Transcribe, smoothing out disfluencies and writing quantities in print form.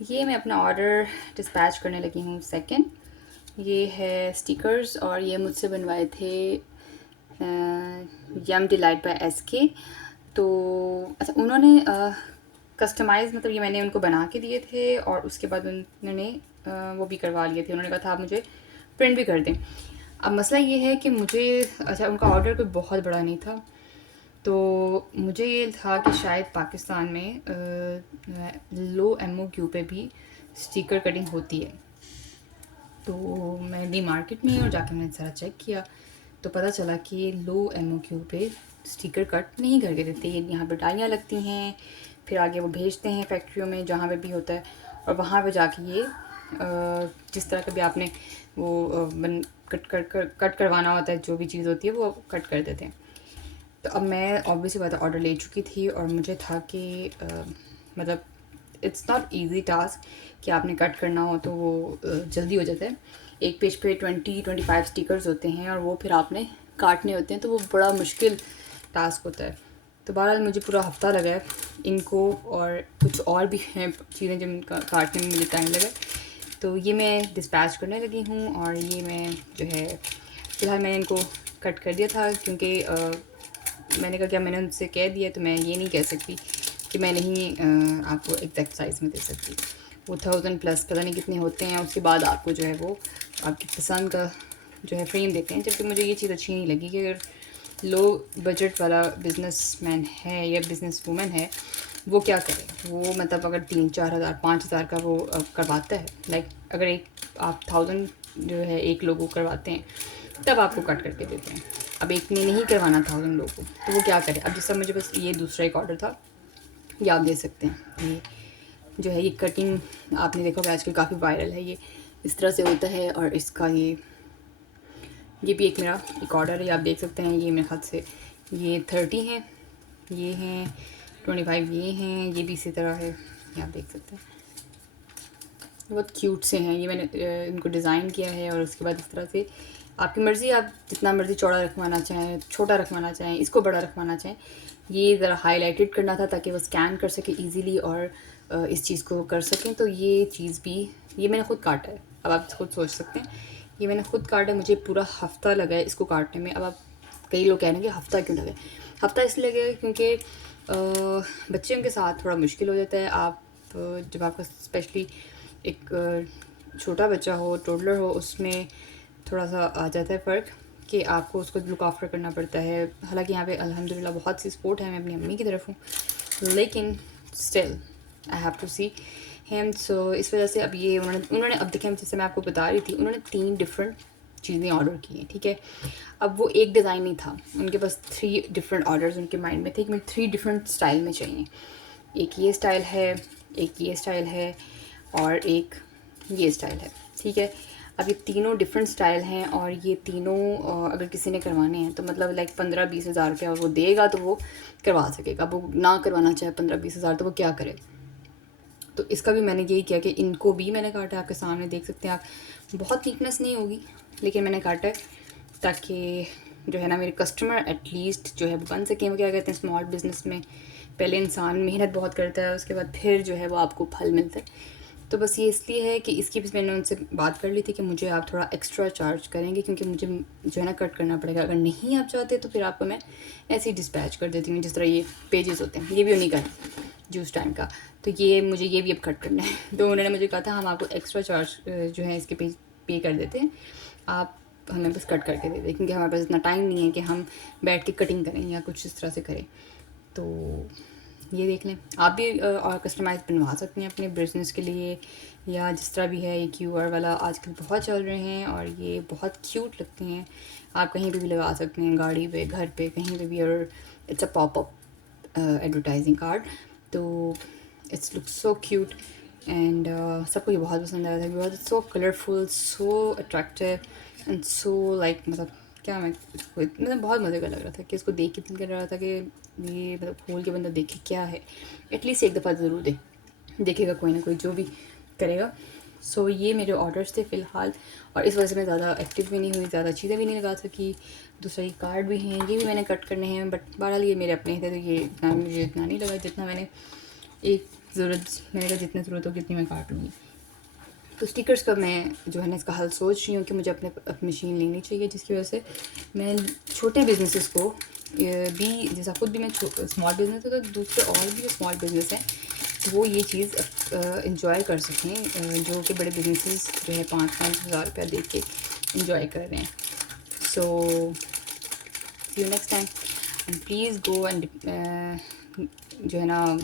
ये मैं अपना ऑर्डर डिस्पैच करने लगी हूँ सेकंड। ये है स्टिकर्स और ये मुझसे बनवाए थे यम डिलाइट बाय एसके। तो अच्छा, उन्होंने कस्टमाइज़ मतलब ये मैंने उनको बना के दिए थे और उसके बाद उन्होंने वो भी करवा लिए थे। उन्होंने कहा था आप मुझे प्रिंट भी कर दें। अब मसला ये है कि मुझे अच्छा, उनका ऑर्डर कोई बहुत बड़ा नहीं था, तो मुझे ये था कि शायद पाकिस्तान में लो एमओक्यू पे भी स्टिकर कटिंग होती है। तो मैं डी मार्केट में और जाके मैंने ज़रा चेक किया तो पता चला कि ये लो एमओक्यू पे स्टिकर कट नहीं करके देते। ये यहाँ पे डालियाँ लगती हैं, फिर आगे वो भेजते हैं फैक्ट्रियों में जहाँ पे भी होता है, और वहाँ पे जाके ये जिस तरह का भी आपने वो बन कट करवाना होता है, जो भी चीज़ होती है वो कट कर देते हैं। तो अब मैं ऑब्वियसली बात है ऑर्डर ले चुकी थी और मुझे था कि मतलब इट्स नॉट इजी टास्क कि आपने कट करना हो तो वो जल्दी हो जाता है। एक पेज पे 20-25 स्टिकर्स होते हैं और वो फिर आपने काटने होते हैं, तो वो बड़ा मुश्किल टास्क होता है। तो बहरहाल मुझे पूरा हफ़्ता लगा है इनको, और कुछ और भी हैं चीज़ें जिनका काटने में मुझे टाइम लगा। तो ये मैं डिस्पैच करने लगी हूँ और ये मैं जो है फ़िलहाल मैंने इनको कट कर दिया था, क्योंकि मैंने कहा क्या, मैंने उनसे कह दिया तो मैं ये नहीं कह सकती कि मैं नहीं आपको एग्जैक्ट साइज़ में दे सकती। वो 1000+ पता नहीं कितने होते हैं, उसके बाद आपको जो है वो आपकी पसंद का जो है फ्रेम देते हैं। जबकि मुझे ये चीज़ अच्छी नहीं लगी कि अगर लो बजट वाला बिजनेसमैन है या बिज़नेस वूमेन है, वो क्या करे, वो मतलब अगर 3-4 हज़ार 5 हज़ार का वो करवाता है, लाइक अगर एक आप 1000 जो है एक लोगों को करवाते हैं तब आपको कट करके देते हैं। अब एक ने नहीं करवाना था उन लोगों को, तो वो क्या करे। अब जैसा मुझे बस ये दूसरा एक ऑर्डर था, ये आप दे सकते हैं। ये जो है ये कटिंग आपने देखा होगा आजकल काफ़ी वायरल है, ये इस तरह से होता है। और इसका ये भी एक मेरा एक ऑर्डर है, आप देख सकते हैं। ये मेरे ख्याल से ये 30 हैं, ये हैं 25, ये हैं, ये भी इसी तरह है, ये आप देख सकते हैं। बहुत क्यूट से हैं ये, मैंने इनको डिज़ाइन किया है। और उसके बाद इस तरह से आपकी मर्ज़ी, आप जितना मर्ज़ी चौड़ा रखवाना चाहें, छोटा रखवाना चाहें, इसको बड़ा रखवाना चाहें। ये ज़रा हाईलाइटेड करना था ताकि वो स्कैन कर सके ईज़िली और इस चीज़ को कर सकें। तो ये चीज़ भी ये मैंने ख़ुद काटा है। अब आप खुद सोच सकते हैं, ये मैंने ख़ुद काटा है, मुझे पूरा हफ़्ता लगा है इसको काटने में। अब आप कई लोग कह रहे हैं कि हफ़्ता क्यों लगे। हफ़्ता इसलिए लगेगा क्योंकि बच्चों के साथ थोड़ा मुश्किल हो जाता है। आप जब आपका स्पेशली एक छोटा बच्चा हो, टोडलर हो, उसमें थोड़ा सा आ जाता है फ़र्क कि आपको उसको लुक आफ्टर करना पड़ता है। हालांकि यहाँ पे अल्हम्दुलिल्लाह बहुत सी सपोर्ट है, मैं अपनी अम्मी की तरफ हूँ, लेकिन still I have to see him. So इस वजह से अब ये उन्होंने अब देखें, जैसे मैं आपको बता रही थी, उन्होंने 3 डिफरेंट चीज़ें ऑर्डर की हैं, ठीक है। अब वो एक डिज़ाइन नहीं था, उनके पास 3 डिफरेंट ऑर्डर्स उनके माइंड में थे कि मुझे 3 डिफरेंट स्टाइल में चाहिए। एक ये स्टाइल है, एक ये स्टाइल है और एक ये स्टाइल है, ठीक है। अब ये तीनों डिफरेंट स्टाइल हैं और ये तीनों अगर किसी ने करवाने हैं तो मतलब लाइक 15-20 हज़ार रुपया वो देगा तो वो करवा सकेगा। अब वो ना करवाना चाहे 15-20 हज़ार, तो वो क्या करे। तो इसका भी मैंने यही किया कि इनको भी मैंने काटा, आपके सामने देख सकते हैं आप। बहुत नीटनेस नहीं होगी लेकिन मैंने काटा है ताकि जो है ना मेरे कस्टमर एटलीस्ट जो है वो बन सकें। वो क्या कहते हैं, स्मॉल बिज़नेस में पहले इंसान मेहनत बहुत करता है, उसके बाद फिर जो है वो आपको फल मिलता है। तो बस ये इसलिए है कि इसकी भी मैंने उनसे बात कर ली थी कि मुझे आप थोड़ा एक्स्ट्रा चार्ज करेंगे क्योंकि मुझे जो है ना कट करना पड़ेगा। अगर नहीं आप चाहते तो फिर आपको मैं ऐसे ही डिस्पैच कर देती हूँ, जिस तरह ये पेजेस होते हैं, ये भी उन्हीं का है जूस टाइम का। तो ये मुझे ये भी अब कट करना है। तो उन्होंने मुझे कहा था हम आपको एक्स्ट्रा चार्ज जो है इसके पे कर देते हैं, आप हमें बस कट करके दे दें, क्योंकि हमारे पास इतना टाइम नहीं है कि हम बैठ के कटिंग करें या कुछ इस तरह से करें। तो ये देख लें, आप भी और कस्टमाइज़ बनवा सकते हैं अपने बिज़नेस के लिए, या जिस तरह भी है। ये QR वाला आजकल बहुत चल रहे हैं और ये बहुत क्यूट लगते हैं। आप कहीं पे भी लगा सकते हैं, गाड़ी पे, घर पे, कहीं पे भी। और it's a popup advertising card, तो it's look so cute and सबको ये बहुत पसंद आया था। बहुत so colourful, so attractive and so like मतलब क्या, मैं इसको मतलब बहुत मज़े का लग रहा था कि इसको देख के दिल कर रहा था कि ये मतलब खोल के बंदा देखे क्या है। एटलीस्ट एक दफ़ा ज़रूर देखेगा कोई ना कोई जो भी करेगा। सो ये मेरे ऑर्डर्स थे फ़िलहाल, और इस वजह से मैं ज़्यादा एक्टिव भी नहीं हुई, ज़्यादा चीज़ें भी नहीं लगा सकी। दूसरा ये कार्ड भी हैं, ये भी मैंने कट करने हैं, बट बहरहाल ये मेरे अपने थे तो ये इतना मुझे इतना नहीं लगा जितना मैंने एक मैंने कहा जितनी ज़रूरत होगी उतनी मैं काट लूँगी। तो स्टिकर्स का मैं जो है ना इसका हल सोच रही हूँ कि मुझे अपने मशीन लेनी चाहिए, जिसकी वजह से मैं छोटे बिजनेसेस को भी, जैसा खुद भी मैं स्मॉल बिज़नेस है, तो दूसरे और भी जो स्मॉल बिज़नेस हैं वो ये चीज़ इंजॉय कर सकें, जो कि बड़े बिजनेसेस जो है 5-5 हज़ार रुपया दे के इंजॉय कर रहे हैं। So see you next time, and please go and जो है ना